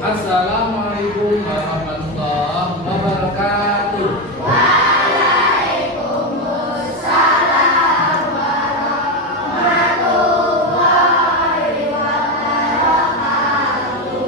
Assalamualaikum warahmatullahi wabarakatuh. Waalaikumsalam warahmatullahi wabarakatuh.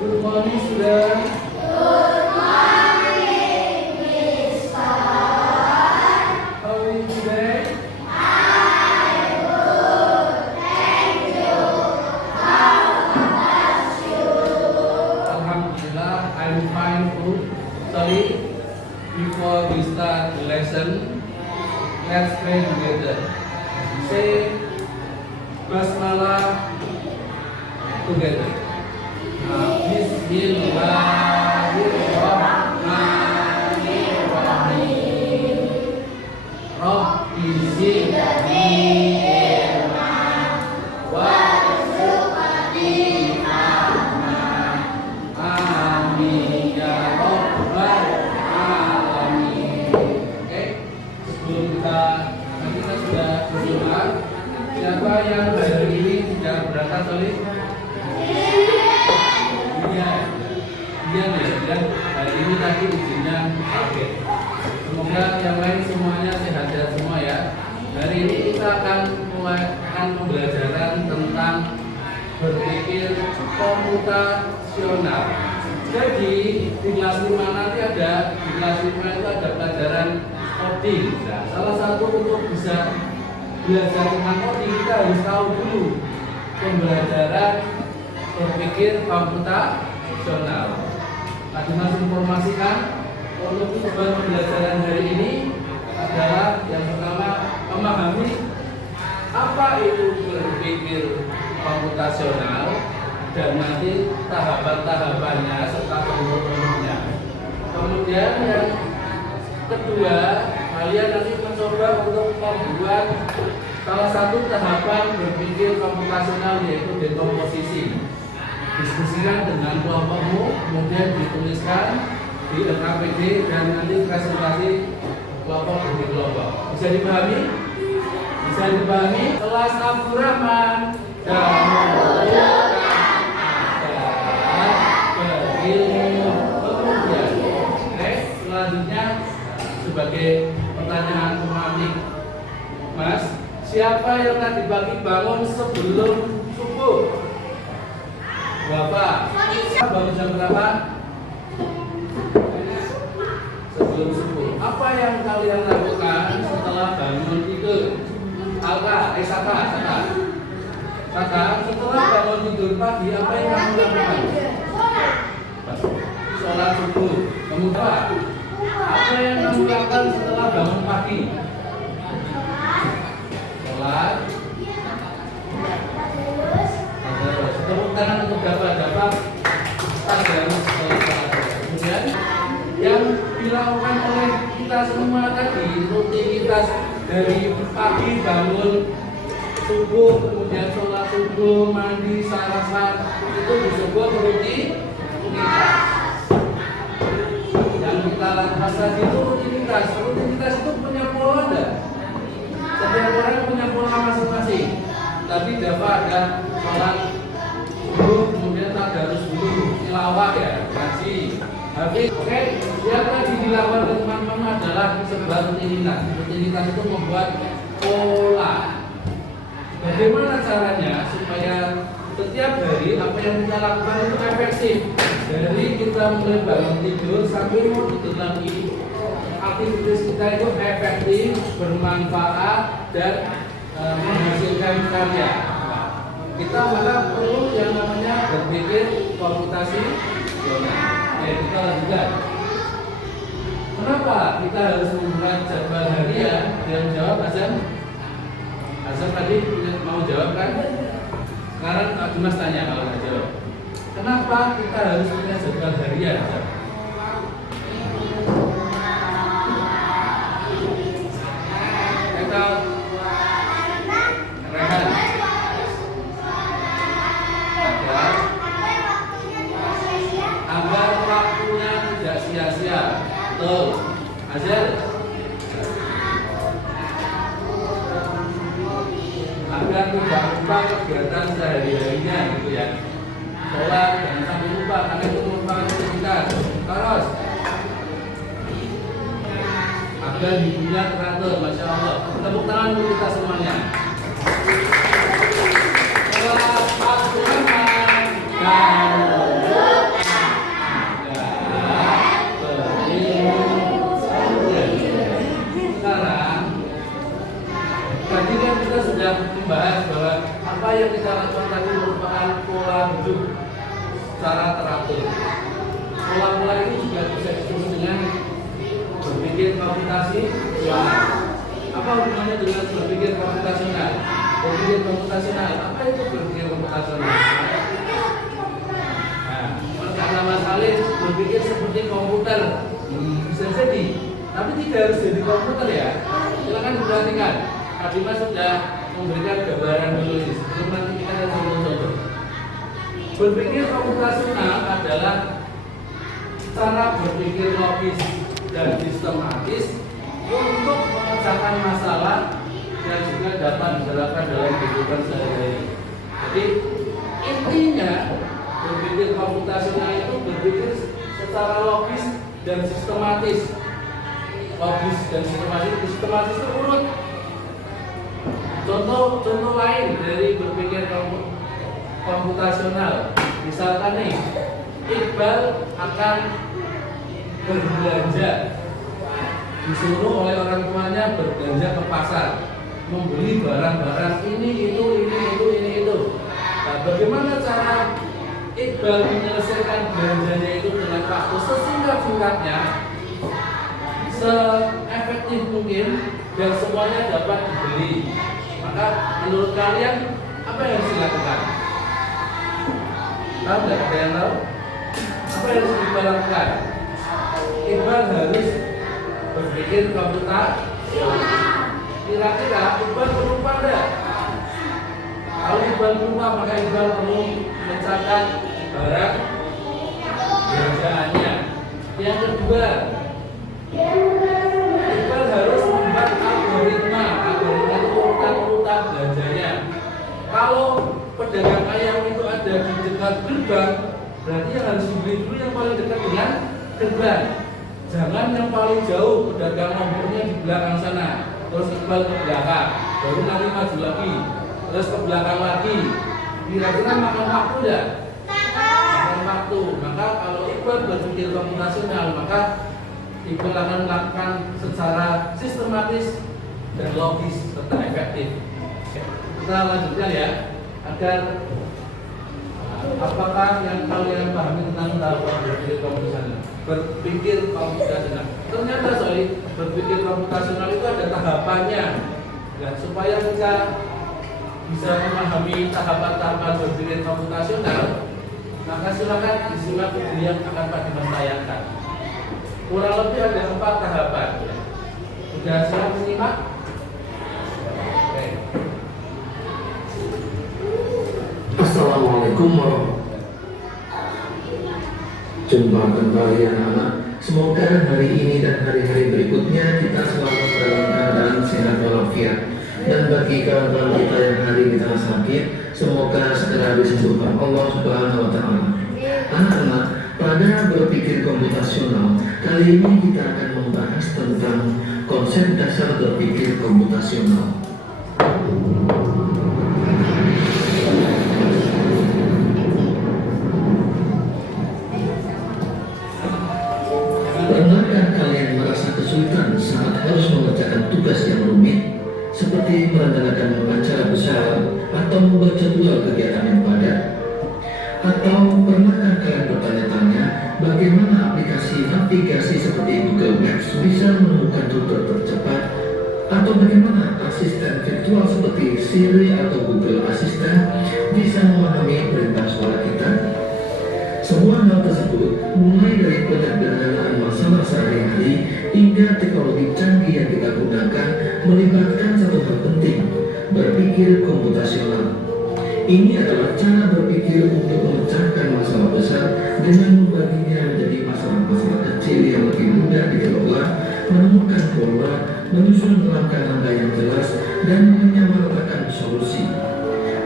Good morning, student. Good morning, Mister. How are you today? I'm good, thank you. How about you? Alhamdulillah, I'm fine too. Sorry, before we start the lesson, let's pray together. Say basmalah together. Bismillahirrahmanirrahim. Rabbi zidni ilman warzuqni fahman. Amin ya rabbal alamin. Oke, sebelum kita sudah berdoa, siapa yang hari ini tidak berangkat solid? Iya ya, hari ini tadi ujinya target. Semoga yang lain semuanya sehat-sehat semua ya. Hari ini kita akan mulaikan pembelajaran tentang berpikir komputasional. Jadi di kelas 5 nanti ada, di kelas 5 itu ada pelajaran coding. Nah, salah satu untuk bisa belajar tentang coding kita harus tahu dulu pembelajaran berpikir komputasional. Tadi Mas informasikan untuk tujuan pembelajaran hari ini adalah yang pertama memahami apa itu berpikir komputasional dan nanti tahapan-tahapannya serta bentuk-bentuknya. Kemudian yang kedua, kalian nanti mencoba untuk membuat salah satu tahapan berpikir komputasional yaitu dekomposisi. Diskusikan dengan kelompokmu, kemudian dituliskan di LKPD dan nanti presentasi kelompok demi kelompok. Bisa dipahami? Bisa dipahami? Kelas Abdurrahman dan berilmu kemudian. Oke, selanjutnya sebagai pertanyaan pemanik, Mas, siapa yang tadi pagi bangun sebelum subuh? Bapak, bangun jam berapa? Sebelum subuh. Apa yang kalian lakukan setelah bangun tidur? Saka, setelah bangun tidur pagi, apa yang kamu lakukan? Sholat subuh. Kemudian, apa yang kamu lakukan setelah bangun pagi? Sholat. Tepuk tangan untuk dapat kemudian yang dilakukan oleh kita semua tadi, rutinitas dari pagi bangun subuh, kemudian sholat subuh, mandi, sarapan, itu disebut rutinitas. Yang kita lakukan tadi itu rutinitas. Rutinitas itu punya pola enggak? Setiap orang punya pola masing-masing. Tadi dapat ada sholat subuh, kemudian tadarus dulu, tilawah ya, ngaji, habis. Oke, yang tadi dilakukan teman-teman adalah sebuah rutinitas. Rutinitas itu membuat pola. Bagaimana caranya supaya setiap hari apa yang kita lakukan itu efektif? Dari kita mulai bangun tidur sampai mau tidur lagi, aktivitas kita itu efektif, bermanfaat dan menghasilkan karya. Kita maka perlu yang namanya berpikir komputasi. Ya, kita lanjutkan. Kenapa kita harus membuat jadwal harian? Yang jawab Azam. Azam tadi mau jawab kan? Sekarang Pak Dimas tanya kalau nggak jawab. Kenapa kita harus punya jadwal harian? Azam? Agar waktunya tidak sia-sia. Tuh, Azal. Agar tidak lupa kegiatan sehari-harinya gitu ya. Sholat jangan sampai lupa karena itu agar hidupnya teratur. Masya Allah. Tepuk tangan untuk kita semuanya. Selamat Tuhan dan sekarang tadi kan kita sudah membahas bahwa apa yang kita lakukan tadi merupakan pola hidup secara teratur. Pola-pola ini juga bisa disebut dengan berpikir komputasional. Apa hubungannya dengan berpikir komputasional? Berpikir komputasional, apa itu berpikir komputasional? Nah, pertama sekali berpikir seperti komputer, bisa jadi, tapi tidak harus jadi komputer ya. Silakan diperhatikan. Pak Dimas sudah memberikan gambaran dulu ini. Sebelum nanti kita akan contoh-contoh. Berpikir komputasional adalah cara berpikir logis dan sistematis untuk memecahkan masalah dan juga dapat diterapkan dalam kehidupan sehari-hari. Jadi intinya berpikir komputasional itu berpikir secara logis dan sistematis. Logis dan sistematis itu urut. Contoh lain dari berpikir komputasional, misalkan nih, Iqbal akan berbelanja, disuruh oleh orang tuanya berbelanja ke pasar, membeli barang-barang ini itu. Nah, bagaimana cara Iqbal menyelesaikan belanjanya itu dengan waktu sesingkat-singkatnya, seefektif mungkin, dan semuanya dapat dibeli? Maka menurut kalian apa yang harus dilakukan? Tahu nggak? Ada yang tahu? Apa yang harus Iqbal lakukan? Iqbal harus berpikir komputasional. Kira-kira Iqbal berupa enggak? Kalau Iqbal berupa, maka Iqbal perlu mencatat barang belanjaannya. Yang kedua, Iqbal harus membuat algoritma itu urutan-urutan belanjanya. Kalau pedagang ayam itu ada di dekat gerbang, berarti yang harus dibeli dulu yang paling dekat dengan gerbang. Jangan yang paling jauh, pedagang nomornya di belakang sana, terus Iqbal ke belakang, baru nanti maju lagi, terus ke belakang lagi. Kira-kira makan waktu ya? Makan waktu. Maka kalau Iqbal berpikir komputasional, maka Iqbal akan melakukan secara sistematis dan logis serta efektif. Kita lanjutkan ya, agar apakah yang kalian pahami tentang tahapan berpikir komputasional? Berpikir komputasional. Ternyata berpikir komputasional itu ada tahapannya. Dan supaya kita bisa memahami tahapan-tahapan berpikir komputasional, maka silakan disimak video yang akan Pak Dimas tayangkan. Kurang lebih ada 4 tahapan. Sudah siap menyimak? Oke. Assalamualaikum warahmatullahi wabarakatuh. Jumpa kembali anak-anak. Semoga hari ini dan hari-hari berikutnya kita selalu dalam keadaan sehat walafiat. Dan bagi kawan-kawan kita yang hari ini tengah sakit, semoga segera disembuhkan Allah Subhanahu wa Ta'ala. Anak-anak, pada berpikir komputasional, kali ini kita akan membahas tentang konsep dasar berpikir komputasional. Pernahkah kalian merasa kesulitan saat harus mengerjakan tugas yang rumit, seperti merencanakan acara besar atau membaca dua kegiatan yang padat? Atau pernahkah kalian bertanya-tanya bagaimana aplikasi navigasi seperti Google Maps bisa menemukan rute tercepat? Atau bagaimana asisten virtual seperti Siri atau Google Assistant bisa memahami perintah suara kita? Semua hal tersebut, mulai dari penyederhanaan masalah sehari-hari hingga teknologi canggih yang kita gunakan, melibatkan satu hal penting, berpikir komputasional. Ini adalah cara berpikir untuk memecahkan masalah besar dengan membaginya menjadi masalah-masalah kecil yang lebih mudah dikelola, menemukan pola, menyusun langkah-langkah yang jelas, dan menyamaratakan solusi.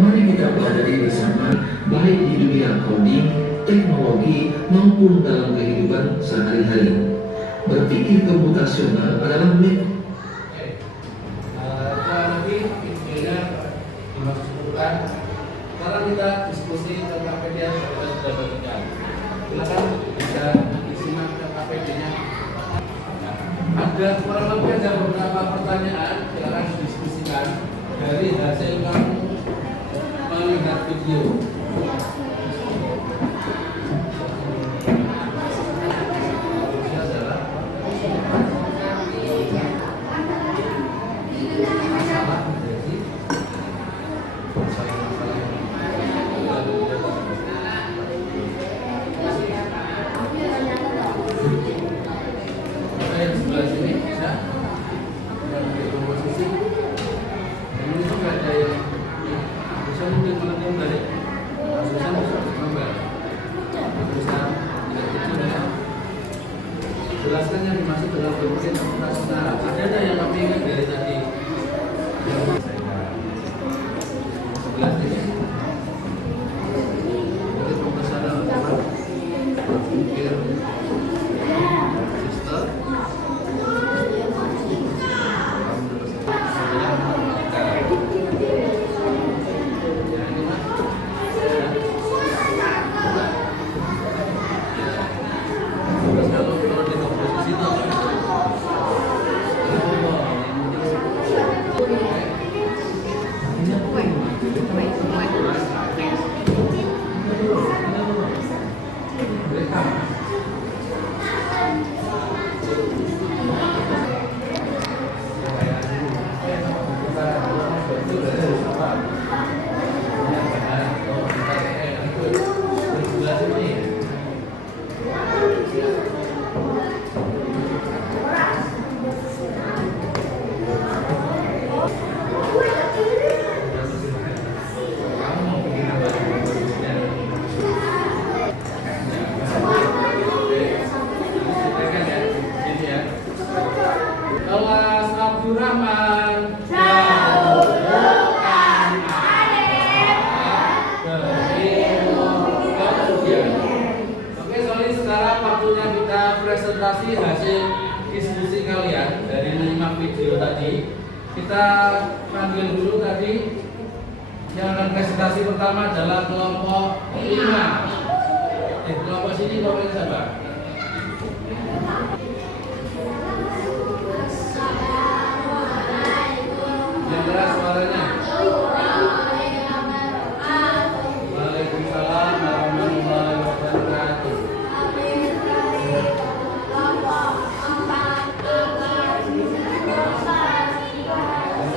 Mari kita pelajari bersama, baik di dunia coding, teknologi, maupun dalam kehidupan sehari-hari. Berpikir komputasional adalah Oke. Lagi videonya dimasukkan. Sekarang kita diskusi tentang KPD yang kita sudah bagikan. Silakan bisa disimak KPD-nya. Ada kurang lebih ada beberapa pertanyaan yang akan didiskusikan dari hasil kamu melihat video. Yang sebelah sini bisa yang posisi ini juga ada yang bisa mungkin menekan balik bisa menambah bisa tidak kecil ya. Jelaskan yang dimaksud dalam berpikir komputasional. Ada yang kami ingat dari tadi yang sebelah sini berpikir komputasional adalah berpikir sistem. Kelas Abdurrahman dahulukan berilmu kemudian. Oke, soalnya sekarang waktunya kita presentasi hasil diskusi kalian dari menyimak video tadi. Kita panggil dulu tadi yang akan presentasi pertama adalah kelompok 5. Kelompok sini kelompok siapa? Yang keras suaranya. Waalaikumsalam warahmatullahi wabarakatuh.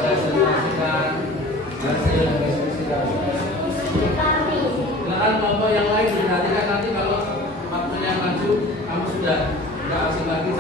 Presentasikan hasil diskusi kami. Silakan kelompok yang lain diperhatikan nanti kalau waktunya maju kamu sudah tidak asing lagi.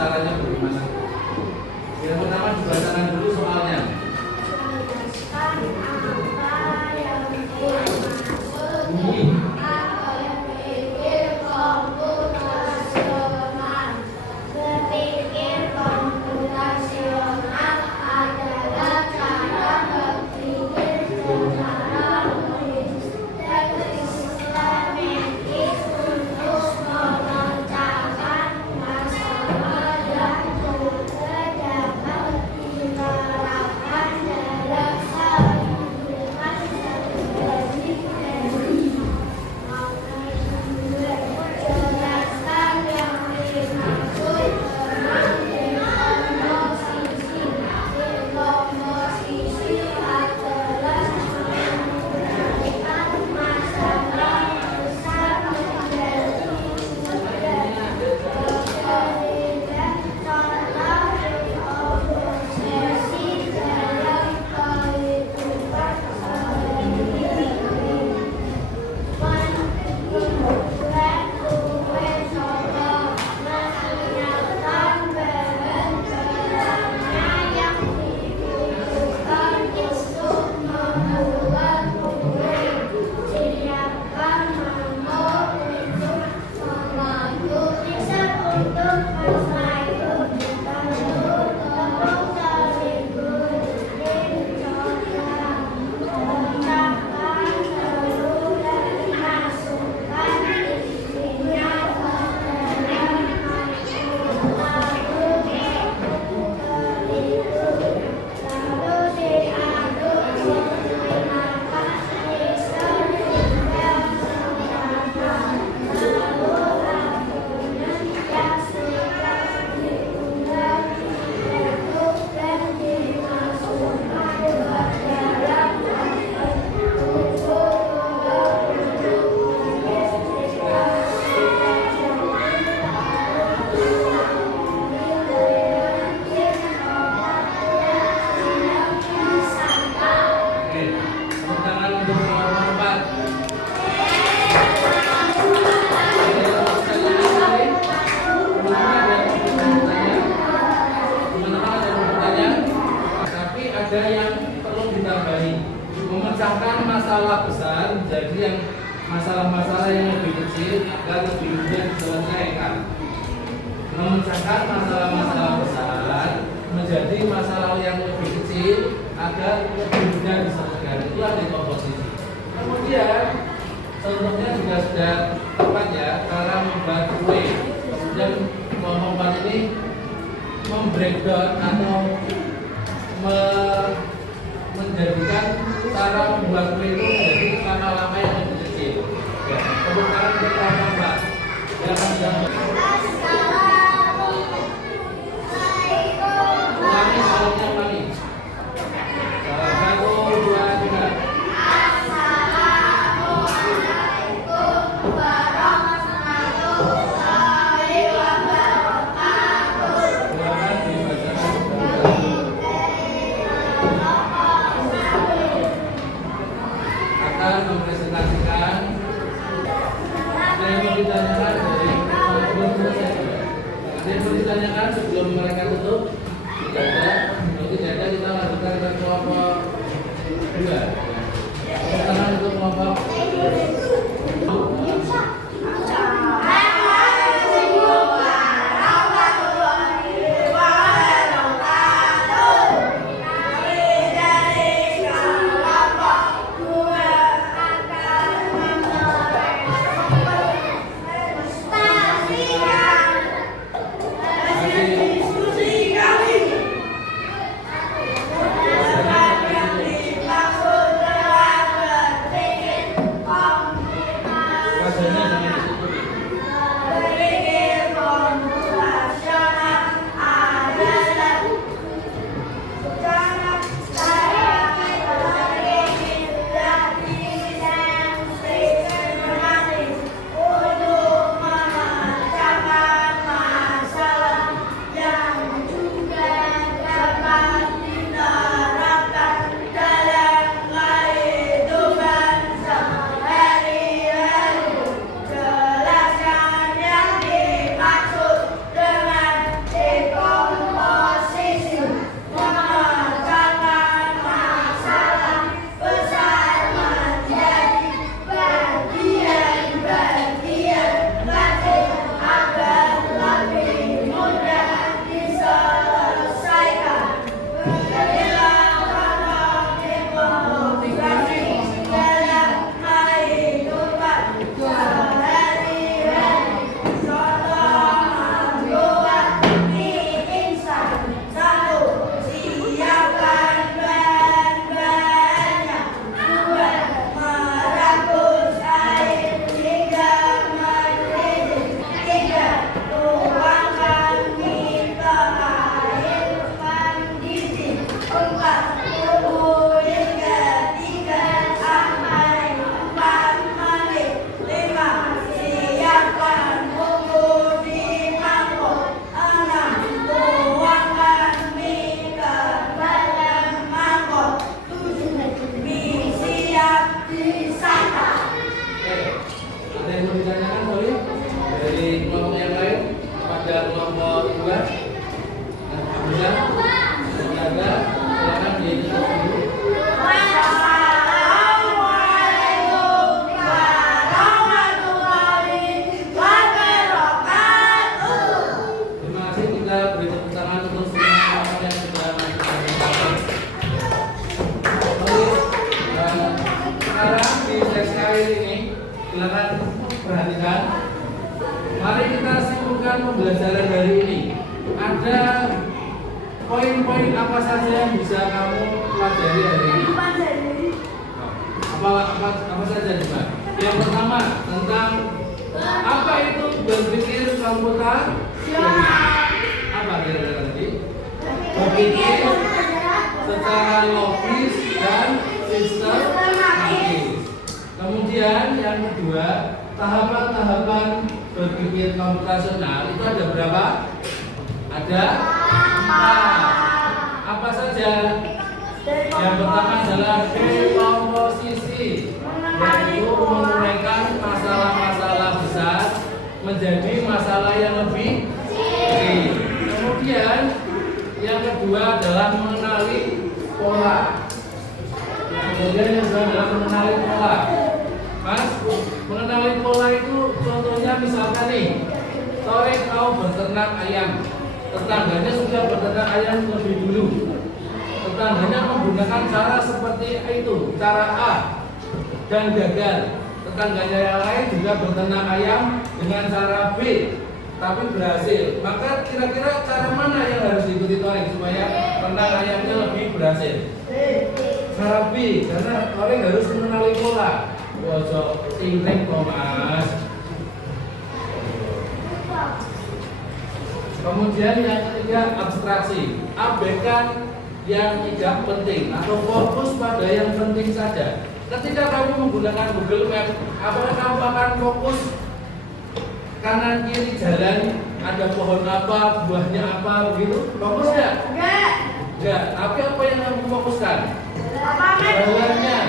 masalah-masalah yang lebih kecil agar lebih mudah diselesaikan. Memecahkan masalah-masalah besar menjadi masalah yang lebih kecil agar lebih mudah diselesaikan. Itulah dekomposisi. Kemudian contohnya juga sudah tepat ya, cara membuat kue. Kemudian kelompok ini membreakdown atau menjadikan cara membuat kue itu menjadi lama-lama yang lebih kecil. Ya, kemudian kita tambah. Ya, ulangi salamnya ulangi. 1, 2, 3. Akan mempresentasikan ada yang mau ditanyakan dari belum selesai. Ada yang mau ditanyakan sebelum mereka tutup? Tidak ada. Kalau tidak ada, kita lanjutkan ke kelompok 2. Tangan untuk kelompok pembelajaran hari ini. Ada poin-poin apa saja yang bisa kamu pelajari hari ini? Apa saja Mbak? Yang pertama tentang apa itu berpikir komputasional. Apa kira-kira tadi? Berpikir secara logis dan sistematis. Kemudian yang kedua, tahapan-tahapan berpikir komputasional itu ada berapa? Ada 4. Apa saja? Yang pertama adalah dekomposisi, yaitu menguraikan masalah-masalah besar menjadi masalah yang lebih kecil. Kemudian yang kedua adalah mengenali pola. Kemudian yang kedua adalah mengenali pola. Mas, mengenali pola itu contohnya misalkan nih, sore kau berternak ayam, tetangganya sudah berternak ayam lebih dulu. Tetangganya menggunakan cara seperti itu, cara A, dan gagal. Tetangganya yang lain juga berternak ayam dengan cara B, tapi berhasil. Maka kira-kira cara mana yang harus diikuti Torik supaya ternak ayamnya lebih berhasil? Cara B, karena Torik harus mengenali pola. Ojo tingling kok Mas. Kemudian yang ketiga, abstraksi. Abaikan yang tidak penting atau fokus pada yang penting saja. Ketika kamu menggunakan Google Map, apakah kamu akan fokus kanan kiri jalan, ada pohon apa, buahnya apa, begitu? Fokus nggak? Enggak. Tapi apa yang kamu fokuskan? Jalannya,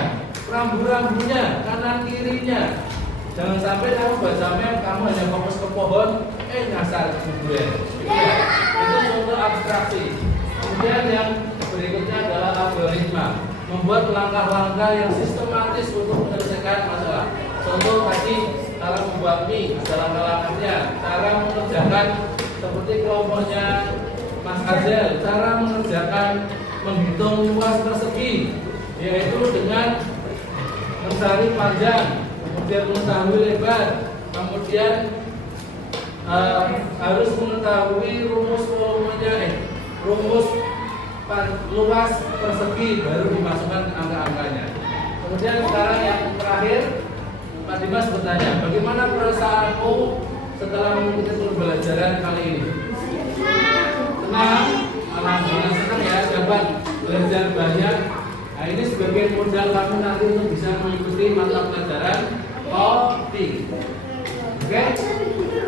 rambu-rambunya, kanan kirinya. Jangan sampai kamu baca map, kamu hanya fokus ke pohon, nyasar Google. Itu contoh abstraksi. Kemudian yang berikutnya adalah algoritma, membuat langkah-langkah yang sistematis untuk menyelesaikan masalah. Contoh tadi, cara membuat mie, ada langkah-langkahnya. Cara mengerjakan seperti kelompoknya Mas Azel, cara mengerjakan menghitung luas persegi, yaitu dengan mencari panjang, kemudian mengetahui lebar, kemudian harus mengetahui rumus volumenya, rumus luas persegi, baru dimasukkan angka-angkanya. Kemudian sekarang yang terakhir, Pak Dimas bertanya, bagaimana perasaanmu setelah mengikuti pembelajaran kali ini? Senang? Alhamdulillah senang ya, dapat belajar banyak. Nah ini sebagai modal kamu nanti untuk bisa mengikuti mata pelajaran coding. Oke?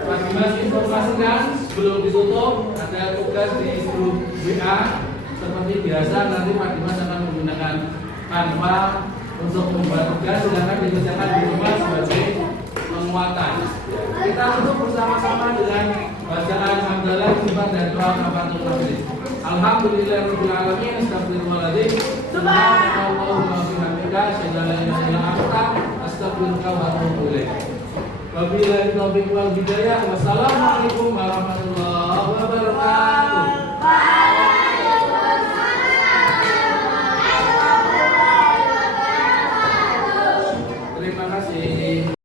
Pak Dimas informasikan sebelum ditutup ada tugas di grup WA. Seperti biasa nanti Pak Dimas akan menggunakan Canva untuk membuat tugas, silakan dikerjakan di rumah sebagai penguatan. Kita tutup bersama-sama dengan bacaan hamdalah, sifat dan doa kafatul majelis. Alhamdulillahirabbil alamin, astagfirullahaladzim. Subhanallahumma wa bihamdika, asyhadu an la ilaha illa anta, astaghfiruka wa atubu ilaik. Wabillahi taufiq wal hidayah. Wassalamualaikum warahmatullahi wabarakatuh.